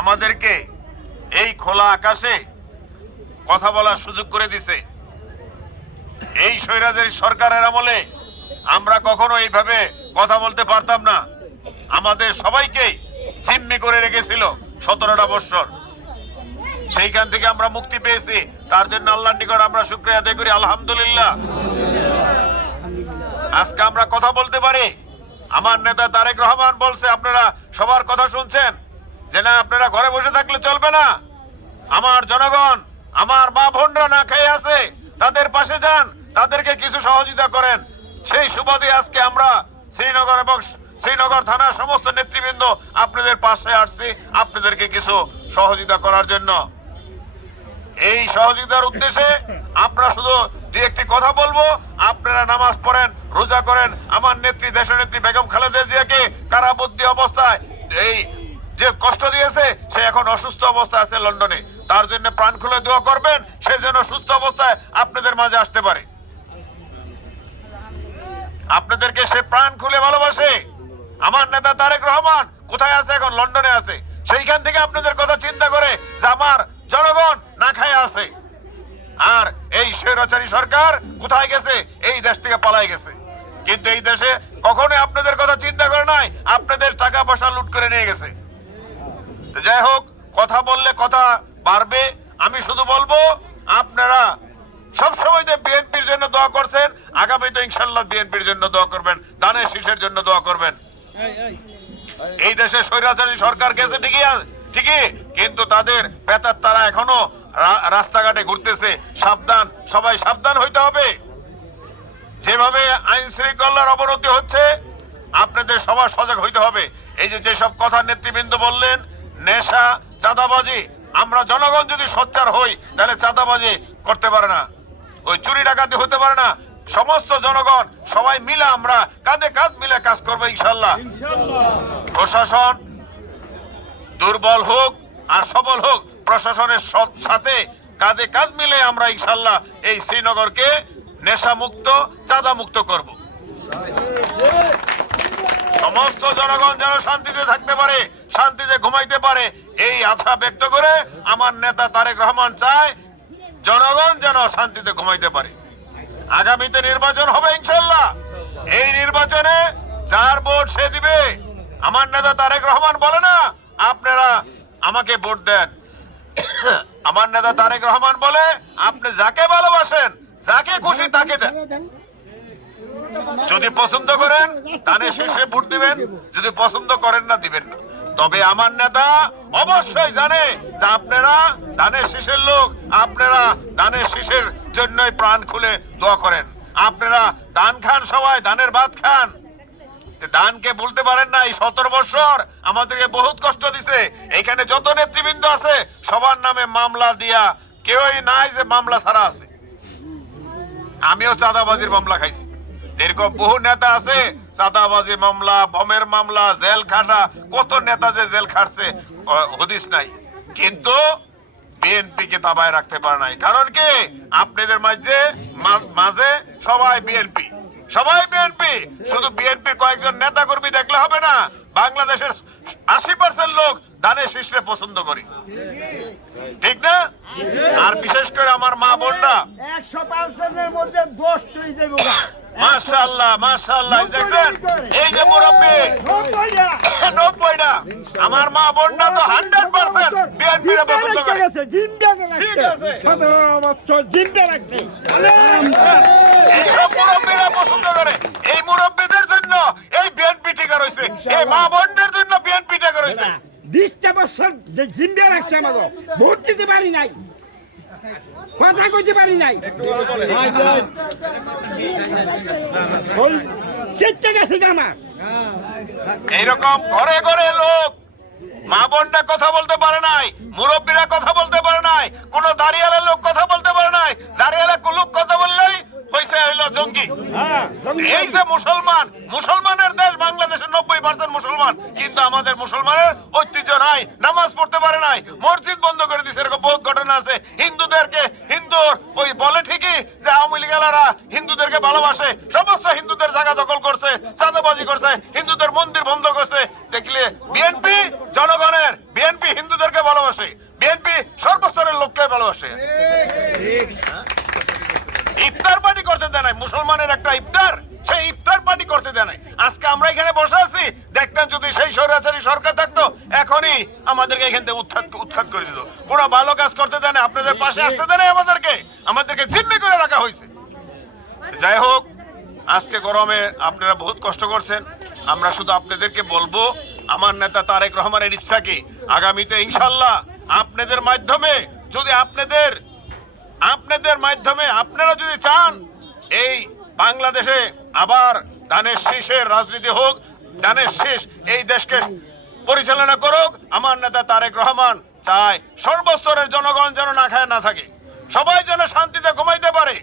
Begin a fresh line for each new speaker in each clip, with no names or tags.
আমাদেরকে এই খোলা আকাশে কথা বলার সুযোগ করে দিছে। এই স্বৈরাজের সরকারের আমলে আমরা কখনো এইভাবে কথা বলতে পারতাম না। আমাদের সবাইকেই জিম্মি করে রেখেছিল সতেরোটা বৎসর। সেইখান থেকে আমরা মুক্তি পেয়েছি। তার জন্য আল্লাহর নিকট আমরা শুক্রিয়া আদায় করি। আলহামদুলিল্লাহ। আজকে আমরা কথা বলতে পারি। আমার নেতা তারেক রহমান বলছে, আপনারা সবার কথা শুনছেন? যে না, আপনারা ঘরে বসে থাকলে চলবে না। আমার জনগণ, আমার মা বোনরা না খেয়ে আছে, তাদের পাশে যান, তাদেরকে কিছু সহযোগিতা করেন। সেই সুবাদে আজকে আমরা শ্রীনগর এবং শ্রীনগর থানার সমস্ত নেতৃবৃন্দ আপনাদের পাশে আসছি আপনাদেরকে কিছু সহযোগিতা করার জন্য। এই সহযোগিতার উদ্দেশ্যে আমরা শুধু দু একটি কথা বলব। আপনারা নামাজ পড়েন, রোজা করেন। আমার নেত্রী, দেশনেত্রী বেগম খালেদা জিয়াকে কারাবন্দী অবস্থায় এই যে কষ্ট দিয়েছে, সে এখন অসুস্থ অবস্থায় আছে লন্ডনে। তার জন্য প্রাণ খুলে দোয়া করবেন, সে যেন সুস্থ অবস্থায় আপনাদের মাঝে আসতে পারে। আপনাদেরকে সে প্রাণ খুলে ভালোবাসে। আমার নেতা তারেক রহমান কোথায় আছে এখন? লন্ডনে আছে। সেইখান থেকে আপনাদের কথা চিন্তা করে যে আমার জনগণ না খায় আছে। আর এই স্বৈরাচারী সরকার কোথায় গেছে? এই দেশ থেকে পালাই গেছে। কিন্তু এই দেশে কখনোই আপনাদের কথা চিন্তা করে নাই, আপনাদের টাকা পয়সা লুট করে নিয়ে গেছে। যাই হোক, কথা বললে কথা বাড়বে। আমি শুধু বলব, আপনারা সবসময় যে বিএনপির জন্য দোয়া করছেন, আগামী তো ইনশাল্লাহ বিএনপির জন্য দোয়া করবেন, দানের শীষের জন্য দোয়া করবেন। এই দেশে স্বৈরাচারী সরকার গেছে, ঠিকই ঠিকই, কিন্তু তাদের পেতার তারা এখনও রাস্তাঘাটে ঘুরতেছে। সাবধান, সবাই সাবধান হইতে হবে। যেভাবে আইন শৃঙ্খলার অবনতি হচ্ছে, আপনাদের সবার সজাগ হইতে হবে। এই যে যেসব কথা নেতৃবৃন্দ বললেন নেশা চাঁদাবাজি। আমরা জনগণ যদি সোচ্চার হই তাহলে চাঁদাবাজি করতে পারে না। ওই চুরি ডাকাতি হতে পারে না। সমস্ত জনগণ সবাই মিলে আমরা কাঁধে কাঁধ মিলে কাজ করব ইনশাল্লাহ। প্রশাসন দুর্বল হোক আর সবল হোক প্রশাসনের সৎ- সাথে কাঁধে কাঁধ মিলে আমরা ইনশাল্লাহ এই শ্রীনগরকে নেশা মুক্ত চাঁদা মুক্ত করব সমস্ত জনগণ যেন শান্তিতে থাকতে পারে শান্তিতে ঘুমাইতে পারে। এই আশা ব্যক্ত করে আমার নেতা তারেক রহমান চায়, জনগণ যেন শান্তিতে ঘুমাইতে পারে। আগামীতে নির্বাচন হবে ইনশাল্লাহ এই নির্বাচনে যার ভোট সে দিবে। আমার নেতা তারেক রহমান বলে না, আপনারা আমাকে ভোট দেন। আমার নেতা তারেক রহমান বলে, আপনি যাকে ভালোবাসেন, যাকে খুশি তাকে দেন। যদি পছন্দ করেন দানের শেষে ভোট দিবেন। যদি পছন্দ করেন না, দিবেন না। তবে আমার নেতা অবশ্যই জানে যে আপনারা দানের শীষের লোক। আপনারা দানের শীষের জন্যই প্রাণ খুলে দোয়া করেন। আপনারা দান খান সবাই, দানের ভাত খান। দানকে বলতে পারেন না, এই সতেরো বছর আমাদেরকে বহুত কষ্ট দিছে। এখানে যত নেতৃবৃন্দ আছে, সবার নামে মামলা দিয়া কেউই নাই যে মামলা ছাড়া আছে। আমিও চাঁদাবাজির মামলা খাইছি। এরকম বহু নেতা আছে চাঁদাবাজি মামলা, বমের মামলা জেল খাটা কত নেতা যে জেল খাটছে হদিস নাই। কিন্তু বিএনপি কে দাবায় রাখতে পারে নাই। কারণ কি? আপনাদের মাঝে মাঝে সবাই বিএনপি। সবাই বিএনপি। শুধু বিএনপির কয়েকজন নেতা কর্মী দেখলে হবে না, বাংলাদেশের আশি পার্সেন্ট লোক দানের শীর্ষে পছন্দ করি। ঠিক না? আর বিশেষ করে আমার মা বোনরা।
একশো পার্সেন্টের মধ্যে দশ তুই দেবো
মাশাআল্লাহ মাশাআল্লাহ এই দেখছেন? এই যে মুরব্বী।
নব্বইটা।
নব্বইটা। আমার মা বোনরা তো হান্ড্রেড পার্সেন্ট বিএনপি পছন্দ করে।
গেছে, জিম্বা রাখতে।
ঠিক আছে।
সতেরো বছর জিম্বা রাখতে।
এইসব মুরব্বীরা পছন্দ করে। এই মুরব্বীদের জন্য এই বিএনপি টিকা রয়েছে। এই মা
বছর যে জিম্বা রাখছে আমাকে। ভোট দিতে পারি নাই। কথা কইতে পারি নাই। চেষ্টা গেছে আমার।
এইরকম ঘরে ঘরে লোক। মা বোনরা কথা বলতে পারে নাই মুরব্বীরা কথা বলতে পারে নাই কোন দাঁড়িয়ালা লোক কথা বলতে পারে নাই দাঁড়িয়ালা লোক কথা বললেই হয়েছে হইল জঙ্গি।
হ্যাঁ
এই যে মুসলমান মুসলমানের দেশ বাংলাদেশের পার্সেন্ট মুসলমান কিন্তু আমাদের মুসলমানের ঐতিহ্য নাই নামাজ পড়তে পারে নাই মসজিদ বন্ধ করে দিছে এরকম বহুত ঘটনা আছে। হিন্দুদেরকে হিন্দুর ওই বলে ঠিকই যে আওয়ামী লীগালারা হিন্দুদেরকে ভালোবাসে সমস্ত হিন্দুদের জায়গা দখল করছে চাঁদাবাজি করছে হিন্দুদের মন্দির বন্ধ করছে। দেখলে বিএনপি জনগণের বিএনপি হিন্দুদেরকে ভালোবাসে বিএনপি সর্বস্তরের লোককে ভালোবাসে। ইফতার পার্টি করতে দেয় নাই মুসলমানের একটা ইফতার। সেই ইফতার পার্টি করতে দেয় নাই। আজকে আমরা এখানে বসে আছি। দেখতেন যদি সেই স্বৈরাচারী সরকার থাকতো, এখনই আমাদেরকে এখান থেকে উৎখাত উৎখাত করে দিত। কোনো ভালো কাজ করতে দেয় না আপনাদের পাশে আসতে দেয় না আমাদেরকে। আমাদেরকে জিম্মি করে রাখা হয়েছে। যাই হোক, আজকে গরমে আপনারা বহুত কষ্ট করছেন। আমরা শুধু আপনাদেরকে বলব, আমার নেতা তারেক রহমানের ইচ্ছা কি? আগামীতে ইনশাল্লাহ আপনাদের মাধ্যমে যদি আপনাদের আপনাদের মাধ্যমে আপনারা যদি চান, এই বাংলাদেশে আবার ধানের শীষের রাজনীতি হোক ধানের শীষ এই দেশকে পরিচালনা করুক, আমার নেতা তারেক রহমান চায় সর্বস্তরের জনগণ যেন না খায়, না থাকে। সবাই যেন শান্তিতে ঘুমাইতে পারে।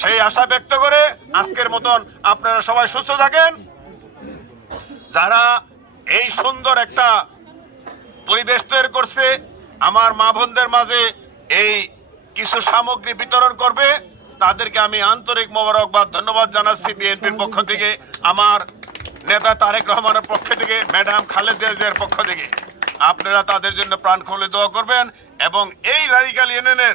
সেই আশা ব্যক্ত করে আজকের মতন আপনারা সবাই সুস্থ থাকেন। যারা এই সুন্দর একটা পরিবেশ তৈরি করছে, আমার মা বোনদের মাঝে এই কিছু সামগ্রী বিতরণ করবে। তাদেরকে আমি আন্তরিক মোবারক বা ধন্যবাদ জানাচ্ছি বিএনপির পক্ষ থেকে, আমার নেতা তারেক রহমানের পক্ষ থেকে, ম্যাডাম খালেদার পক্ষ থেকে। আপনারা তাদের জন্য প্রাণ খুলে দোয়া করবেন এবং এই রাডিকাল ইউনিয়নের